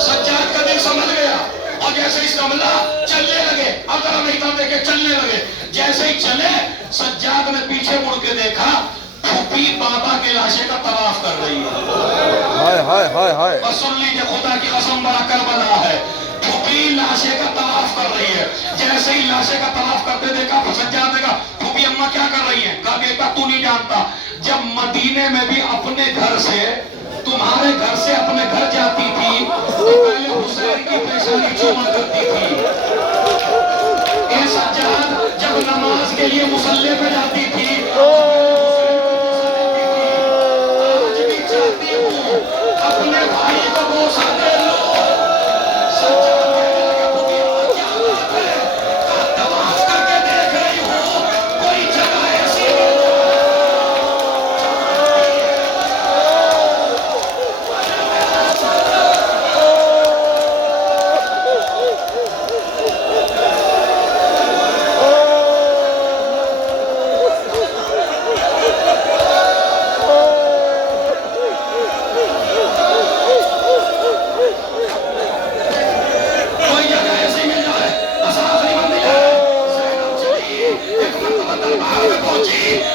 سجاد کا دل سنبھل گیا اور جیسے اس کملہ چلنے لگے اب ذرا میری طرف دیکھے چلنے لگے جیسے ہی چلے سجاد نے پیچھے مڑ کے دیکھا پھوپھی بابا کے لاشے کا طواف کر رہی ہے اور سن لیجیے خدا کی قسم بڑا کربلا ہے پھوپھی ہی لاشے کا طواف کر رہی ہے. جیسے ہی لاشے کا طواف کرتے دیکھا تو سجاد کا پھوپھی اماں کیا کر رہی ہیں؟ کہا بیٹا تو نہیں جانتا جب مدینے میں بھی اپنے گھر سے تمہارے گھر سے اپنے گھر جاتی تھی تو پہلے حسین کی پیشانی چوما کرتی تھی. اے سجاد جب نماز کے لیے مصلی پہ جاتی تھی آج بھی چاہتی ہوں اپنے بھائی کو بوسہ دے لو. سجاد کہنے لگا پھوپھی اماں کیا بات ہے؟ کہا طواف کر کے دیکھ رہی ہوں کوئی جگہ ایسی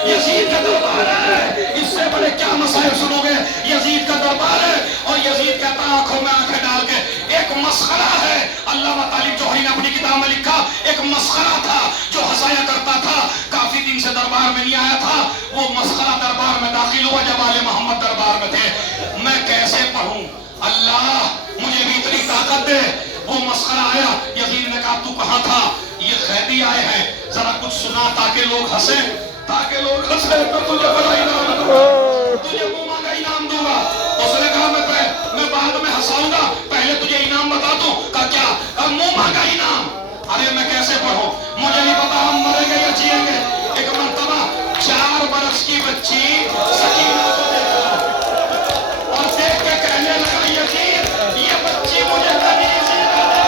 یزید کا دربار ہے. اس سے بڑے کیا مسائل سنو گے؟ یزید کا دربار ہے اور یزید کہتا آنکھوں میں آنکھیں ڈال کے ایک مسخرہ ہے. علامہ طالب جوہری نے اپنی کتاب میں لکھا ایک مسخرہ تھا جو ہنسایا کرتا تھا. کافی دن سے دربار میں نہیں آیا تھا. وہ مسخرہ دربار میں داخل ہوا جب آل محمد دربار میں تھے. میں کیسے پڑھوں؟ اللہ مجھے بھی اتنی طاقت دے. وہ مسخرہ آیا. یزید نے کہا تو کہاں تھا؟ یہ قیدی آئے ہیں ذرا کچھ سنا تاکہ لوگ ہنسیں. تاکہ لوگ ہنسیں تو تجھے بڑا انعام دوں گا, تجھے منہ مانگا انعام دوں گا. اس نے کہا میں بعد میں ہنساؤں گا, پہلے تجھے انعام بتا دوں. کہا کیا؟ منہ مانگا انعام. ارے میں کیسے پڑھوں؟ مجھے نہیں پتا ہم مریں گے یا جیئیں گے. ایک مرتبہ 4 برس کی بچی سکینہ کو دیکھا اور دیکھ کے کہنے لگا یزید یہ بچی مجھے تمیز ہی نہ دے.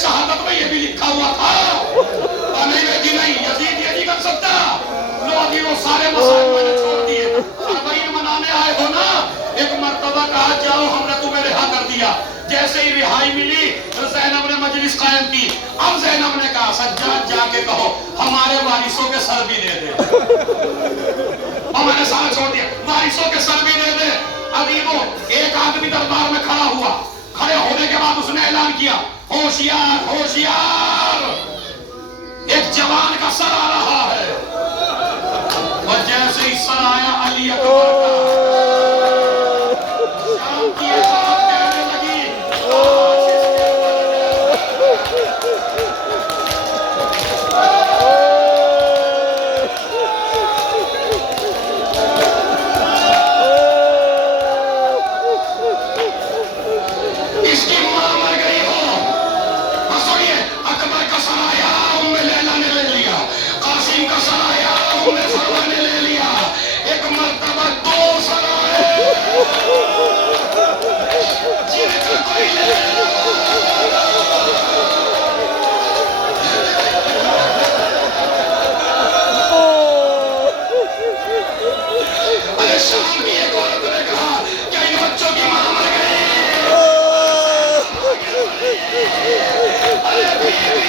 شہادت میں یہ بھی لکھا ہوا تھا. نہیں جی نہیں, یزید یہ نہیں کر سکتا. لو جی وہ سارے مسائل میں نے چھوڑ دیے. 40 منانے آئے ہو نا. ایک مرتبہ کہا جاؤ ہم نے تمہیں رہا کر دیا. جیسے ہی رہائی ملی زینب نے مجلس قائم کی. اب زینب نے کہا سجاد جا کے کہو ہمارے وارثوں کے سر بھی دے دے. اور میں نے سارا چھوڑ دیا. وارثوں کے سر بھی دے دے. ابھی وہ ایک آدمی دربار میں کھڑا ہوا. کھڑے ہونے کے بعد اس نے اعلان کیا ہوشیار ہوشیار ایک جوان کا سر آ رہا ہے. اور جیسے ہی سر آیا علی اکبر کا شام کی ایک بات کہنے لگی اس کی ماں مر گئی ہو. سنیے اکبر کا سر آیا ام لیلا نے لے لیا. قاسم کا سر آیا ام فروا نے لے لیا. ایک مرتبہ 2 سر آئے جن کا کوئی لے لیا. ارے شام کی ایک عورت نے کہا کیا ان بچوں کی ماں مر گئی؟ ارے بیوی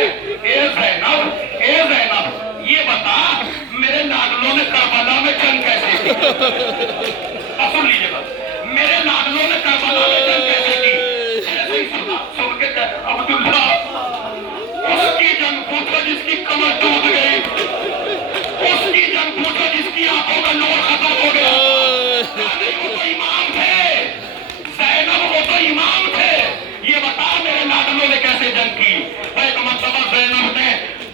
اے زینب یہ بتا میرے لاڈلوں نے کربلا میں جنگ کیسے کی؟ سن لیجیے گا، میرے لاڈلوں نے کربلا میں جنگ کیسے کی؟ ایسے ہی سن کے عبداللہ اس کی جنگ پوچھو جس کی کمر ٹوٹ گئی، اس کی جنگ پوچھو جس کی آنکھوں کا نور ختم ہو گیا۔ وہ تو امام تھے، زینب وہ تو امام تھے، یہ بتا میرے لاڈلوں نے کیسے جنگ کی؟ ایک مرتبہ زینب نے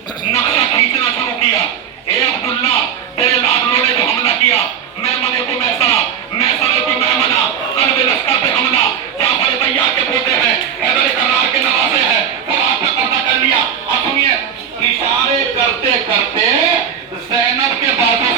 نقشہ کھینچنا شروع کیا، اے عبداللہ تیرے لاڈلوں نے جو حملہ کیا، میمنے کو میسرہ، میسرے کو میمنہ، قلب لشکر پہ حملہ، جعفر طیار کے پوتے ہیں، حیدر کرار کے نواسے ہیں، فرات پہ قبضہ کر لیا۔ اب سنیے، اشارے کرتے کرتے زینب کے بازو